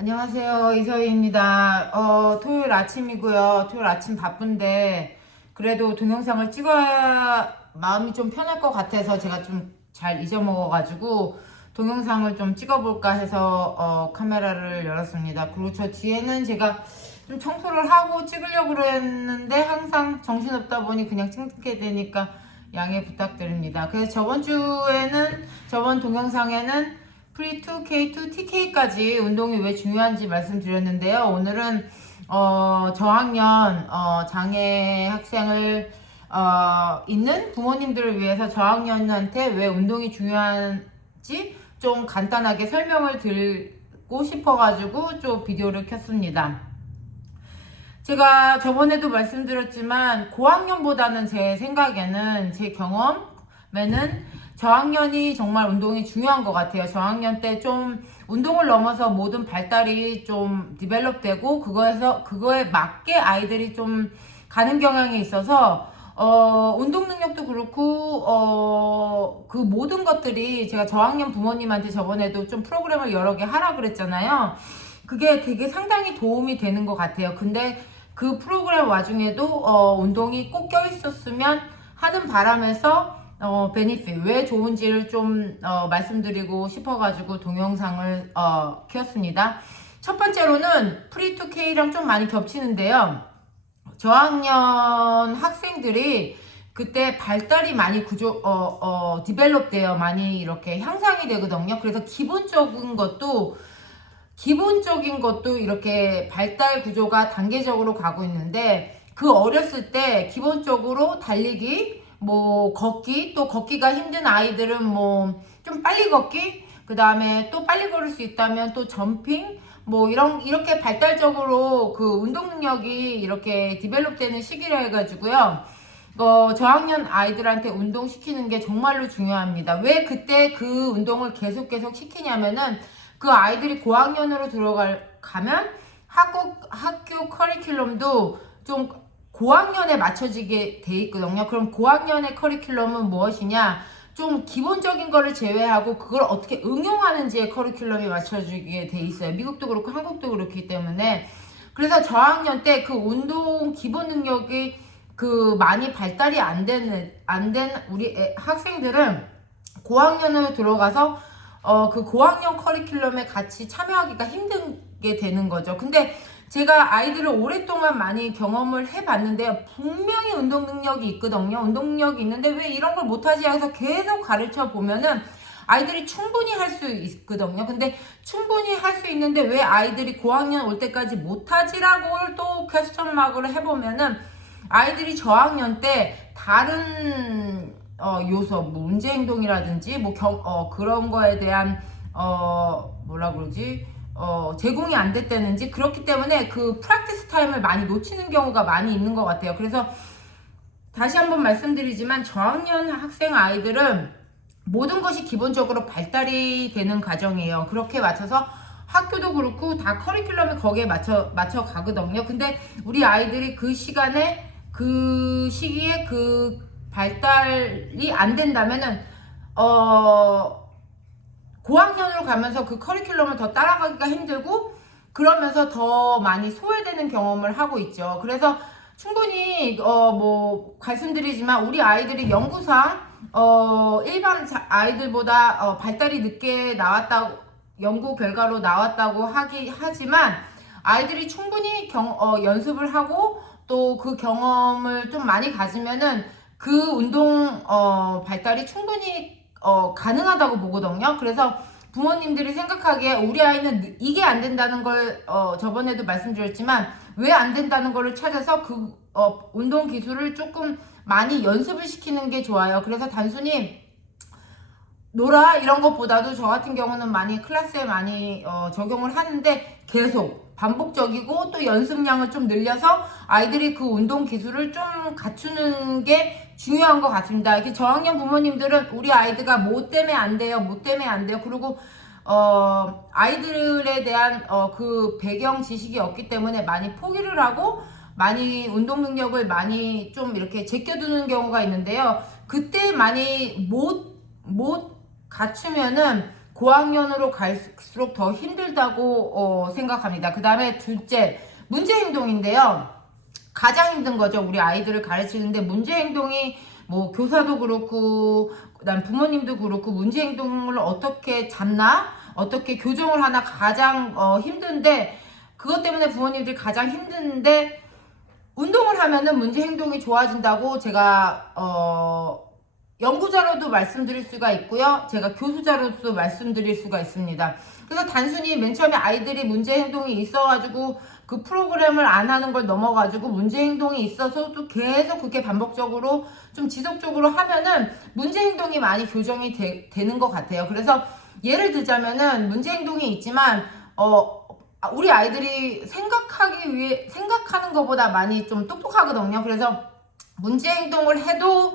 안녕하세요. 이서희입니다. 토요일 아침이고요. 토요일 아침 바쁜데 그래도 동영상을 찍어야 마음이 좀 편할 것 같아서 제가 좀 잘 잊어먹어가지고 동영상을 좀 찍어볼까 해서 카메라를 열었습니다. 그리고 저 뒤에는 제가 좀 청소를 하고 찍으려고 그랬는데 항상 정신없다 보니 그냥 찍게 되니까 양해 부탁드립니다. 그래서 저번 동영상에는 프리2, K2, TK까지 운동이 왜 중요한지 말씀드렸는데요. 오늘은 저학년 장애 학생을 있는 부모님들을 위해서 저학년한테 왜 운동이 중요한지 좀 간단하게 설명을 드리고 싶어가지고 좀 비디오를 켰습니다. 제가 저번에도 말씀드렸지만 고학년보다는 제 생각에는 제 경험에는 저학년이 정말 운동이 중요한 것 같아요. 저학년 때 좀 운동을 넘어서 모든 발달이 좀 디벨롭되고 그거에 맞게 아이들이 좀 가는 경향이 있어서 운동 능력도 그렇고 그 모든 것들이 제가 저학년 부모님한테 저번에도 좀 프로그램을 여러 개 하라 그랬잖아요. 그게 되게 상당히 도움이 되는 것 같아요. 근데 그 프로그램 와중에도 운동이 꼭 껴있었으면 하는 바람에서 베니핏 왜 좋은지를 좀 말씀드리고 싶어가지고 동영상을 켰습니다. 첫 번째로는 프리2K랑 좀 많이 겹치는데요. 저학년 학생들이 그때 발달이 많이 디벨롭 돼요. 많이 이렇게 향상이 되거든요. 그래서 기본적인 것도 이렇게 발달 구조가 단계적으로 가고 있는데 그 어렸을 때 기본적으로 달리기, 뭐 걷기, 또 걷기가 힘든 아이들은 뭐 좀 빨리 걷기, 그 다음에 또 빨리 걸을 수 있다면 또 점핑, 뭐 이렇게 발달적으로 그 운동 능력이 이렇게 디벨롭 되는 시기라 해가지고요. 저학년 아이들한테 운동 시키는 게 정말로 중요합니다. 왜 그때 그 운동을 계속 시키냐면은 그 아이들이 고학년으로 가면 학교 커리큘럼도 좀 고학년에 맞춰지게 돼 있거든요. 그럼 고학년의 커리큘럼은 무엇이냐? 좀 기본적인 거를 제외하고 그걸 어떻게 응용하는지의 커리큘럼이 맞춰지게 돼 있어요. 미국도 그렇고 한국도 그렇기 때문에. 그래서 저학년 때 그 운동 기본 능력이 그 많이 발달이 안 된 우리 학생들은 고학년으로 들어가서 그 고학년 커리큘럼에 같이 참여하기가 힘들게 되는 거죠. 근데 제가 아이들을 오랫동안 많이 경험을 해봤는데요. 분명히 운동 능력이 있거든요. 운동 능력이 있는데 왜 이런 걸 못하지 해서 계속 가르쳐 보면은 아이들이 충분히 할 수 있거든요. 근데 충분히 할 수 있는데 왜 아이들이 고학년 올 때까지 못하지라고 또 퀘스천 마크를 해보면은 아이들이 저학년 때 다른 요소, 뭐 문제 행동이라든지 뭐 그런 거에 대한 뭐라 그러지? 제공이 안 됐다는지 그렇기 때문에 그 프랙티스 타임을 많이 놓치는 경우가 많이 있는 것 같아요. 그래서 다시 한번 말씀드리지만 저학년 학생 아이들은 모든 것이 기본적으로 발달이 되는 과정이에요. 그렇게 맞춰서 학교도 그렇고 다 커리큘럼이 거기에 맞춰 가거든요. 근데 우리 아이들이 그 시기에 그 발달이 안 된다면은 고학년으로 가면서 그 커리큘럼을 더 따라가기가 힘들고 그러면서 더 많이 소외되는 경험을 하고 있죠. 그래서 충분히 뭐 말씀드리지만 우리 아이들이 연구상 일반 아이들보다 발달이 늦게 나왔다고 연구 결과로 나왔다고 하지만 아이들이 충분히 연습을 하고 또 그 경험을 좀 많이 가지면은 그 운동 발달이 충분히 가능하다고 보거든요. 그래서 부모님들이 생각하기에 우리 아이는 이게 안 된다는 걸 저번에도 말씀드렸지만 왜 안 된다는 거를 찾아서 그 운동 기술을 조금 많이 연습을 시키는 게 좋아요. 그래서 단순히 놀아 이런 것보다도 저 같은 경우는 많이 클래스에 많이 적용을 하는데 계속 반복적이고 또 연습량을 좀 늘려서 아이들이 그 운동 기술을 좀 갖추는 게 중요한 것 같습니다. 이렇게 저학년 부모님들은 우리 아이들가 뭐 때문에 안 돼요, 그리고 아이들에 대한 그 배경 지식이 없기 때문에 많이 포기를 하고 많이 운동 능력을 많이 좀 이렇게 제껴두는 경우가 있는데요. 그때 많이 못 갖추면은 고학년으로 갈수록 더 힘들다고 생각합니다. 그 다음에 둘째, 문제 행동인데요. 가장 힘든 거죠. 우리 아이들을 가르치는데 문제 행동이 뭐 교사도 그렇고 그다음 부모님도 그렇고 문제 행동을 어떻게 잡나 어떻게 교정을 하나 가장 힘든데, 그것 때문에 부모님들이 가장 힘든데, 운동을 하면은 문제 행동이 좋아진다고 제가 연구자로도 말씀드릴 수가 있고요. 제가 교수자로도 말씀드릴 수가 있습니다. 그래서 단순히 맨 처음에 아이들이 문제 행동이 있어가지고 그 프로그램을 안 하는 걸 넘어가지고 문제 행동이 있어서 또 계속 그렇게 반복적으로 좀 지속적으로 하면은 문제 행동이 많이 교정이 되는 것 같아요. 그래서 예를 들자면은 문제 행동이 있지만 우리 아이들이 생각하는 것보다 많이 좀 똑똑하거든요. 그래서 문제 행동을 해도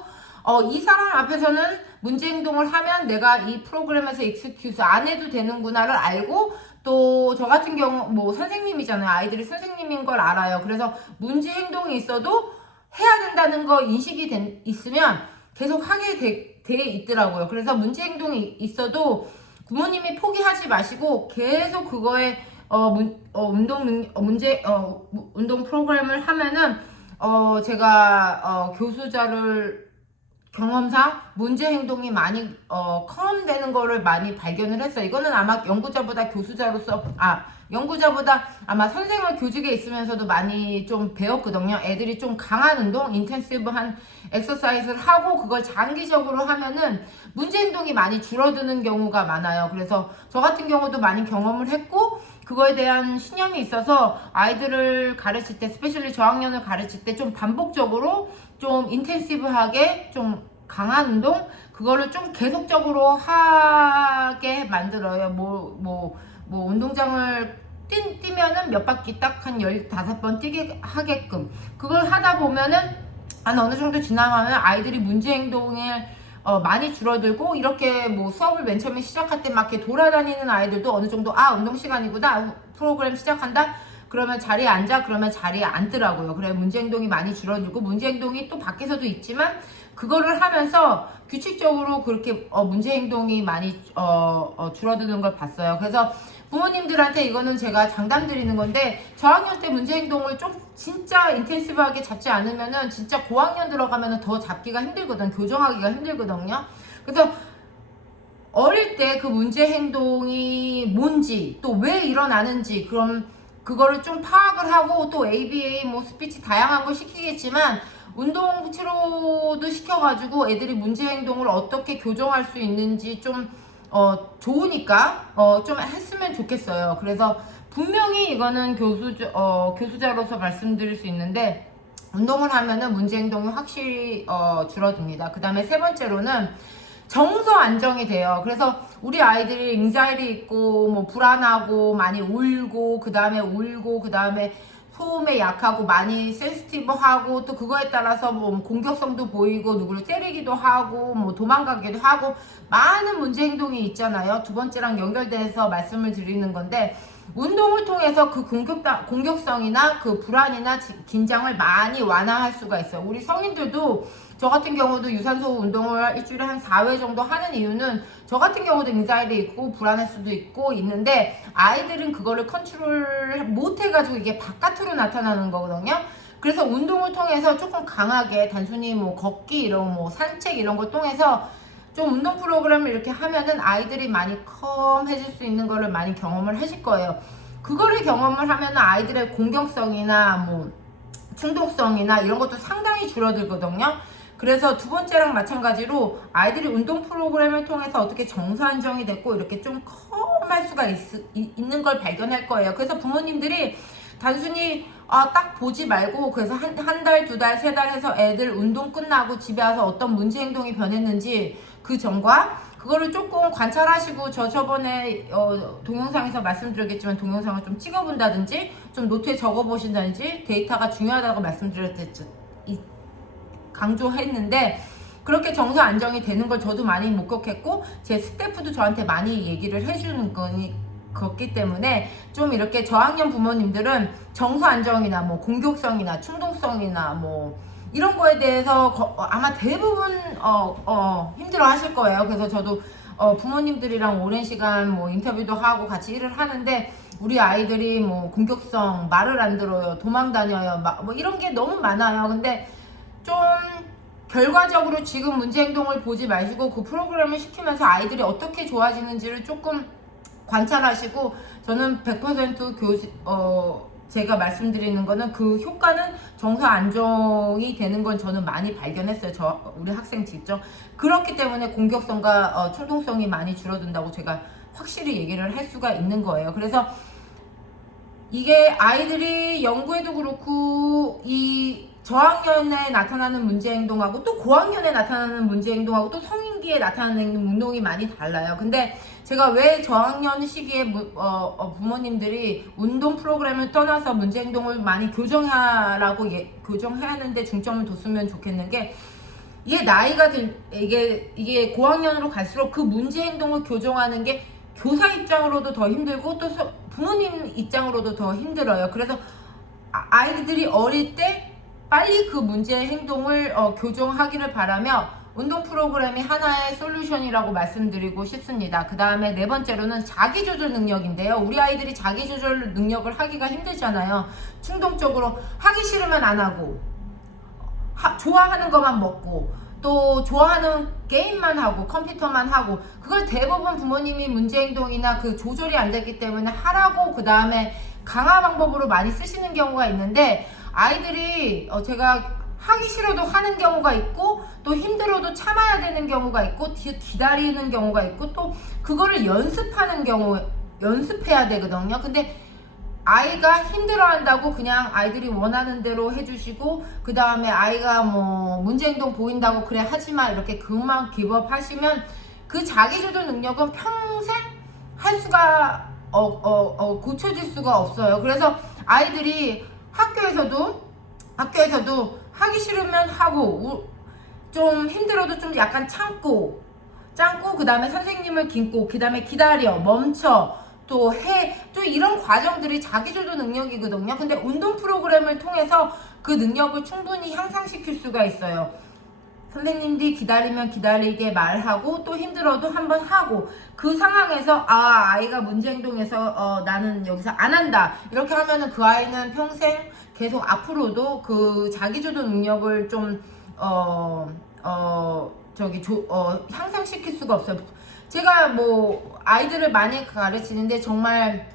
이 사람 앞에서는 문제 행동을 하면 내가 이 프로그램에서 익스큐즈 안 해도 되는구나를 알고, 또 저 같은 경우 뭐 선생님이잖아요. 아이들이 선생님인 걸 알아요. 그래서 문제 행동이 있어도 해야 된다는 거 인식이 있으면 계속 하게 돼 있더라고요. 그래서 문제 행동이 있어도 부모님이 포기하지 마시고 계속 그거에 운동 프로그램을 하면은 제가 교수자를 경험상 문제 행동이 많이 커음되는 거를 많이 발견을 했어요. 이거는 아마 연구자보다 아마 선생님 교직에 있으면서도 많이 좀 배웠거든요. 애들이 좀 강한 운동, 인텐시브한 엑서사이즈를 하고 그걸 장기적으로 하면은 문제 행동이 많이 줄어드는 경우가 많아요. 그래서 저 같은 경우도 많이 경험을 했고, 그거에 대한 신념이 있어서 아이들을 가르칠 때, 스페셜리 저학년을 가르칠 때 좀 반복적으로 좀 인텐시브하게 좀 강한 운동, 그거를 좀 계속적으로 하게 만들어요. 운동장을 뛰면은 몇 바퀴 딱 한 15번 뛰게 하게끔. 그걸 하다 보면은 한 어느 정도 지나가면 아이들이 문제 행동을 많이 줄어들고, 이렇게 뭐 수업을 맨 처음에 시작할 때 막 이렇게 돌아다니는 아이들도 어느 정도 운동 시간이구나, 프로그램 시작한다 그러면 자리에 앉아, 그러면 자리에 앉더라고요. 그래 문제 행동이 많이 줄어들고, 문제 행동이 또 밖에서도 있지만 그거를 하면서 규칙적으로 그렇게 문제 행동이 많이 줄어드는 걸 봤어요. 그래서 부모님들한테 이거는 제가 장담 드리는 건데, 저학년 때 문제 행동을 좀 진짜 인텐시브하게 잡지 않으면은 진짜 고학년 들어가면은 더 잡기가 힘들거든, 교정하기가 힘들거든요. 그래서 어릴 때 그 문제 행동이 뭔지, 또 왜 일어나는지, 그럼 그거를 좀 파악을 하고, 또 ABA 뭐 스피치 다양한 걸 시키겠지만 운동 치료도 시켜가지고 애들이 문제 행동을 어떻게 교정할 수 있는지 좀 좋으니까 좀 했으면 좋겠어요. 그래서 분명히 이거는 교수자로서 말씀드릴 수 있는데, 운동을 하면은 문제 행동이 확실히 줄어듭니다. 그 다음에 세 번째로는 정서 안정이 돼요. 그래서 우리 아이들이 앵자이티 있고 뭐 불안하고 많이 울고, 그 다음에 소음에 약하고 많이 센시티브하고, 또 그거에 따라서 뭐 공격성도 보이고 누구를 때리기도 하고 뭐 도망가기도 하고 많은 문제 행동이 있잖아요. 두 번째랑 연결돼서 말씀을 드리는 건데, 운동을 통해서 그 공격성이나 그 불안이나 긴장을 많이 완화할 수가 있어요. 우리 성인들도, 저 같은 경우도 유산소 운동을 일주일에 한 4회 정도 하는 이유는 저 같은 경우도 앵자이티 있고 불안할 수도 있고 있는데, 아이들은 그거를 컨트롤 못 해가지고 이게 바깥으로 나타나는 거거든요. 그래서 운동을 통해서 조금 강하게, 단순히 뭐 걷기 이런 뭐 산책 이런 걸 통해서 좀 운동 프로그램을 이렇게 하면은 아이들이 많이 컴해질 수 있는 거를 많이 경험을 하실 거예요. 그거를 경험을 하면은 아이들의 공격성이나 뭐 충동성이나 이런 것도 상당히 줄어들거든요. 그래서 두 번째랑 마찬가지로 아이들이 운동 프로그램을 통해서 어떻게 정서 안정이 됐고 이렇게 좀 컴할 수가 있는 걸 발견할 거예요. 그래서 부모님들이 단순히 딱 보지 말고, 그래서 한 달, 두 달, 세 달 해서 애들 운동 끝나고 집에 와서 어떤 문제 행동이 변했는지 그 전과 그거를 조금 관찰하시고, 저번에 동영상에서 말씀드렸겠지만 동영상을 좀 찍어본다든지 좀 노트에 적어보신다든지, 데이터가 중요하다고 말씀드렸죠. 강조했는데, 그렇게 정서 안정이 되는 걸 저도 많이 목격했고 제 스태프도 저한테 많이 얘기를 해주는 거기 때문에, 좀 이렇게 저학년 부모님들은 정서 안정이나 뭐 공격성이나 충동성이나 뭐 이런 거에 대해서 아마 대부분 힘들어 하실 거예요. 그래서 저도 부모님들이랑 오랜 시간 뭐 인터뷰도 하고 같이 일을 하는데 우리 아이들이 뭐 공격성, 말을 안 들어요, 도망 다녀요, 뭐 이런 게 너무 많아요. 근데 좀 결과적으로 지금 문제 행동을 보지 마시고 그 프로그램을 시키면서 아이들이 어떻게 좋아지는지를 조금 관찰하시고, 저는 100% 제가 말씀드리는 거는 그 효과는 정서 안정이 되는 건 저는 많이 발견했어요. 우리 학생 직접. 그렇기 때문에 공격성과 충동성이 많이 줄어든다고 제가 확실히 얘기를 할 수가 있는 거예요. 그래서 이게 아이들이 연구에도 그렇고 이 저학년에 나타나는 문제 행동하고 또 고학년에 나타나는 문제 행동하고 또 성인기에 나타나는 행동이 많이 달라요. 근데 제가 왜 저학년 시기에 부모님들이 운동 프로그램을 떠나서 문제 행동을 많이 교정하라고 교정해야 하는데 중점을 뒀으면 좋겠는 게, 이게 나이가 이게 고학년으로 갈수록 그 문제 행동을 교정하는 게 교사 입장으로도 더 힘들고 또 부모님 입장으로도 더 힘들어요. 그래서 아이들이 어릴 때 빨리 그 문제 행동을 교정하기를 바라며 운동 프로그램이 하나의 솔루션이라고 말씀드리고 싶습니다. 그 다음에 네 번째로는 자기조절 능력인데요. 우리 아이들이 자기조절 능력을 하기가 힘들잖아요. 충동적으로 하기 싫으면 안 하고 좋아하는 것만 먹고 또 좋아하는 게임만 하고 컴퓨터만 하고, 그걸 대부분 부모님이 문제행동이나 그 조절이 안 됐기 때문에 하라고 그 다음에 강화 방법으로 많이 쓰시는 경우가 있는데, 아이들이 제가 하기 싫어도 하는 경우가 있고 또 힘들어도 참아야 되는 경우가 있고 기다리는 경우가 있고 또 그거를 연습해야 되거든요. 근데 아이가 힘들어한다고 그냥 아이들이 원하는 대로 해주시고 그 다음에 아이가 뭐 문제행동 보인다고 그래 하지마 이렇게 그만 기법 하시면 그 자기조절 능력은 평생 할 수가 고쳐질 수가 없어요. 그래서 아이들이 학교에서도 하기 싫으면 하고 좀 힘들어도 좀 약간 참고 그 다음에 선생님을 긴고 그 다음에 기다려 멈춰 또 이런 과정들이 자기조절 능력이거든요. 근데 운동 프로그램을 통해서 그 능력을 충분히 향상시킬 수가 있어요. 선생님들이 기다리면 기다리게 말하고 또 힘들어도 한번 하고 그 상황에서 아이가 문제행동에서 나는 여기서 안 한다 이렇게 하면은 그 아이는 평생 계속 앞으로도 그 자기조절 능력을 좀 향상시킬 수가 없어요. 제가 뭐 아이들을 많이 가르치는데 정말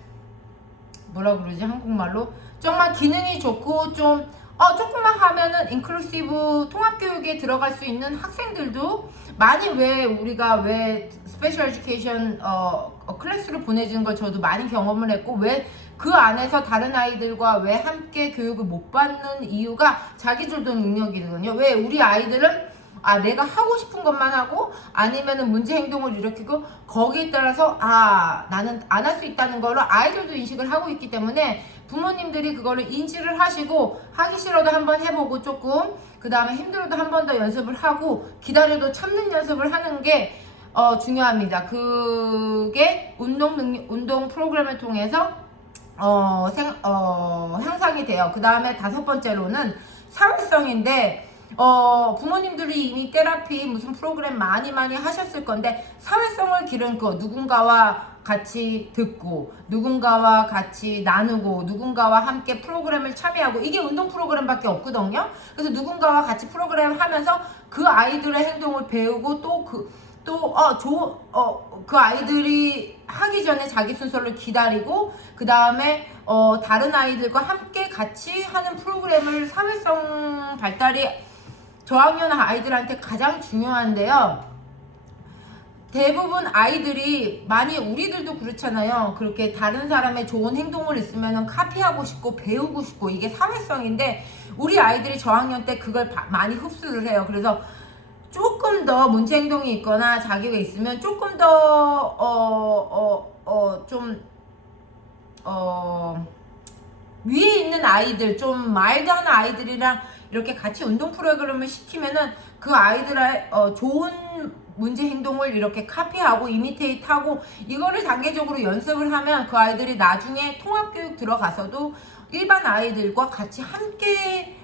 뭐라 그러지 한국말로 정말 기능이 좋고 좀 조금만 하면은 인클루시브 통합교육에 들어갈 수 있는 학생들도 많이 우리가 스페셜 에듀케이션 클래스로 보내주는 걸 저도 많이 경험을 했고 왜 그 안에서 다른 아이들과 왜 함께 교육을 못 받는 이유가 자기조절 능력이거든요. 왜 우리 아이들은 내가 하고 싶은 것만 하고 아니면은 문제 행동을 일으키고 거기에 따라서 나는 안 할 수 있다는 거를 아이들도 인식을 하고 있기 때문에 부모님들이 그거를 인지를 하시고 하기 싫어도 한번 해보고 조금 그 다음에 힘들어도 한 번 더 연습을 하고 기다려도 참는 연습을 하는 게 중요합니다. 그게 운동 프로그램을 통해서 향상이 돼요. 그 다음에 다섯 번째로는 사회성인데 부모님들이 이미 테라피 무슨 프로그램 많이 하셨을 건데 사회성을 기른 누군가와 같이 듣고 누군가와 같이 나누고 누군가와 함께 프로그램을 참여하고 이게 운동 프로그램밖에 없거든요. 그래서 누군가와 같이 프로그램을 하면서 그 아이들의 행동을 배우고 그 아이들이 하기 전에 자기 순서를 기다리고 그 다음에 다른 아이들과 함께 같이 하는 프로그램을 사회성 발달이 저학년 아이들한테 가장 중요한데요. 대부분 아이들이 우리들도 그렇잖아요. 그렇게 다른 사람의 좋은 행동을 있으면 카피하고 싶고 배우고 싶고 이게 사회성인데 우리 아이들이 저학년 때 그걸 많이 흡수를 해요. 그래서 조금 더 문제 행동이 있거나 자기가 있으면 조금 더 위에 있는 아이들 좀 마일드한 아이들이랑 이렇게 같이 운동 프로그램을 시키면은 그 아이들의 좋은 문제 행동을 이렇게 카피하고 이미테이트하고 이거를 단계적으로 연습을 하면 그 아이들이 나중에 통합교육 들어가서도 일반 아이들과 같이 함께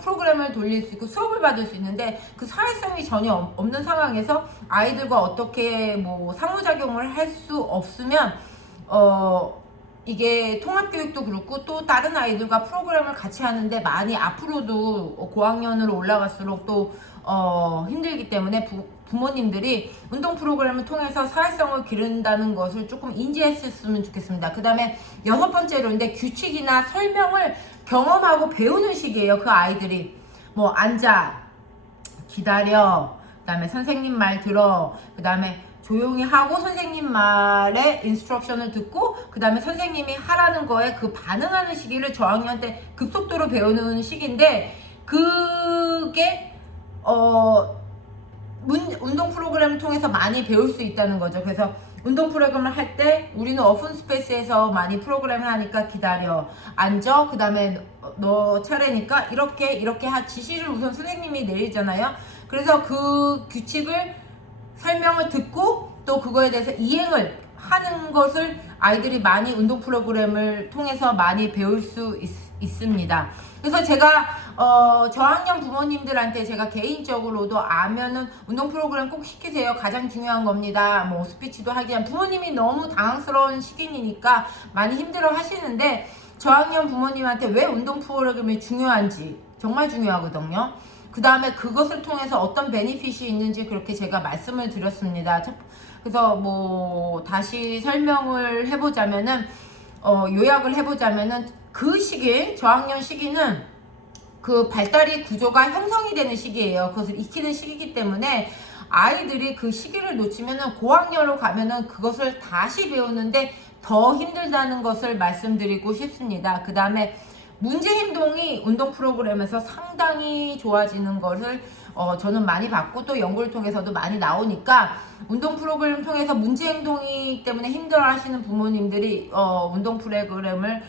프로그램을 돌릴 수 있고 수업을 받을 수 있는데 그 사회성이 전혀 없는 상황에서 아이들과 어떻게 뭐 상호작용을 할 수 없으면 이게 통합교육도 그렇고 또 다른 아이들과 프로그램을 같이 하는데 많이 앞으로도 고학년으로 올라갈수록 또 힘들기 때문에 부모님들이 운동 프로그램을 통해서 사회성을 기른다는 것을 조금 인지했으면 좋겠습니다. 그 다음에 6번째로인데 규칙이나 설명을 경험하고 배우는 시기예요. 그 아이들이 뭐 앉아, 기다려, 그 다음에 선생님 말 들어, 그 다음에 조용히 하고 선생님 말에 인스트럭션을 듣고 그 다음에 선생님이 하라는 거에 그 반응하는 시기를 저학년 때 급속도로 배우는 시기인데 그게 운동 프로그램을 통해서 많이 배울 수 있다는 거죠. 그래서 운동 프로그램을 할 때 우리는 오픈 스페이스에서 많이 프로그램을 하니까 기다려, 앉아, 그 다음에 너 차례니까 이렇게 지시를 우선 선생님이 내리잖아요. 그래서 그 규칙을 설명을 듣고 또 그거에 대해서 이행을 하는 것을 아이들이 많이 운동 프로그램을 통해서 많이 배울 수 있습니다. 그래서 제가 저학년 부모님들한테 제가 개인적으로도 아면은 운동 프로그램 꼭 시키세요. 가장 중요한 겁니다. 뭐 스피치도 하기 위한 부모님이 너무 당황스러운 시기니까 많이 힘들어 하시는데 저학년 부모님한테 왜 운동 프로그램이 중요한지 정말 중요하거든요. 그 다음에 그것을 통해서 어떤 베니핏이 있는지 그렇게 제가 말씀을 드렸습니다. 그래서 뭐 다시 설명을 해보자면은 요약을 해보자면은 그 시기, 저학년 시기는 그 발달의 구조가 형성이 되는 시기예요. 그것을 익히는 시기이기 때문에 아이들이 그 시기를 놓치면은 고학년으로 가면은 그것을 다시 배우는데 더 힘들다는 것을 말씀드리고 싶습니다. 그 다음에 문제 행동이 운동 프로그램에서 상당히 좋아지는 것을 저는 많이 봤고 또 연구를 통해서도 많이 나오니까 운동 프로그램을 통해서 문제 행동이 때문에 힘들어 하시는 부모님들이 운동 프로그램을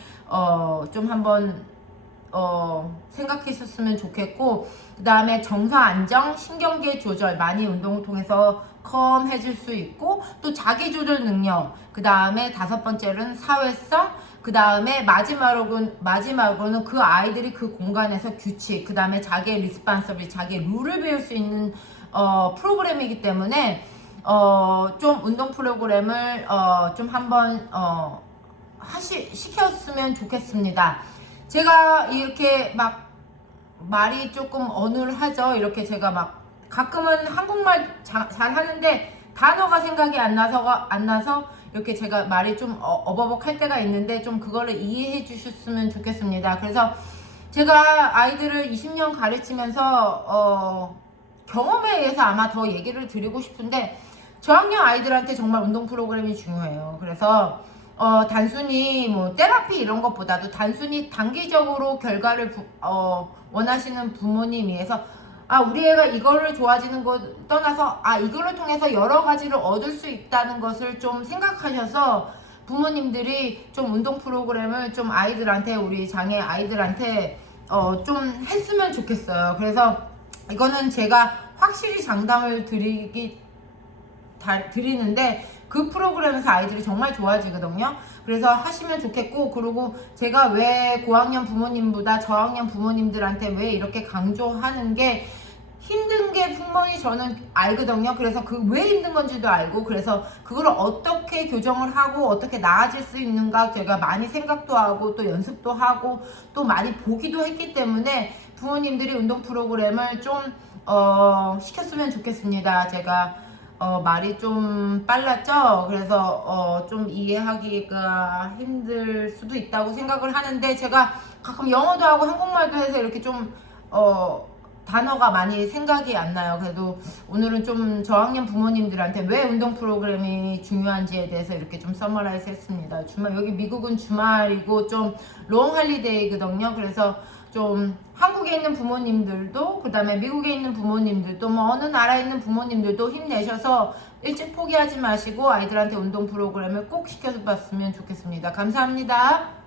좀 한번 생각했었으면 좋겠고 그 다음에 정서 안정, 신경계 조절 많이 운동을 통해서 컴해질 수 있고 또 자기 조절 능력 그 다음에 5번째는 사회성 그 다음에 마지막으로는 그 아이들이 그 공간에서 규칙 그 다음에 자기의 리스판서빌 자기의 룰을 배울 수 있는 프로그램이기 때문에 좀 운동 프로그램을 좀 한번 시켰으면 좋겠습니다. 제가 이렇게 막 말이 조금 어눌하죠. 이렇게 제가 막 가끔은 한국말 잘 하는데 단어가 생각이 안 나서 이렇게 제가 말이 좀 어버벅할 때가 있는데 좀 그거를 이해해 주셨으면 좋겠습니다. 그래서 제가 아이들을 20년 가르치면서 경험에 의해서 아마 더 얘기를 드리고 싶은데 저학년 아이들한테 정말 운동 프로그램이 중요해요. 그래서 단순히 뭐 테라피 이런 것보다도 단순히 단기적으로 결과를 원하시는 부모님이어서 우리 애가 이거를 좋아지는 것 떠나서 이거를 통해서 여러 가지를 얻을 수 있다는 것을 좀 생각하셔서 부모님들이 좀 운동 프로그램을 좀 아이들한테 우리 장애 아이들한테 좀 했으면 좋겠어요. 그래서 이거는 제가 확실히 장담을 드리는데 그 프로그램에서 아이들이 정말 좋아지거든요. 그래서 하시면 좋겠고 그리고 제가 왜 고학년 부모님보다 저학년 부모님들한테 왜 이렇게 강조하는 게 힘든 게 충분히 저는 알거든요. 그래서 그 왜 힘든 건지도 알고 그래서 그거를 어떻게 교정을 하고 어떻게 나아질 수 있는가 제가 많이 생각도 하고 또 연습도 하고 또 많이 보기도 했기 때문에 부모님들이 운동 프로그램을 좀 시켰으면 좋겠습니다. 제가 말이 좀 빨랐죠. 그래서 좀 이해하기가 힘들 수도 있다고 생각을 하는데 제가 가끔 영어도 하고 한국말도 해서 이렇게 좀 단어가 많이 생각이 안 나요. 그래도 오늘은 좀 저학년 부모님들한테 왜 운동 프로그램이 중요한지에 대해서 이렇게 좀 서머라이즈 했습니다. 여기 미국은 주말이고 좀 롱 할리데이거든요. 그래서 좀 한국에 있는 부모님들도 그 다음에 미국에 있는 부모님들도 뭐 어느 나라에 있는 부모님들도 힘내셔서 일찍 포기하지 마시고 아이들한테 운동 프로그램을 꼭 시켜봤으면 좋겠습니다. 감사합니다.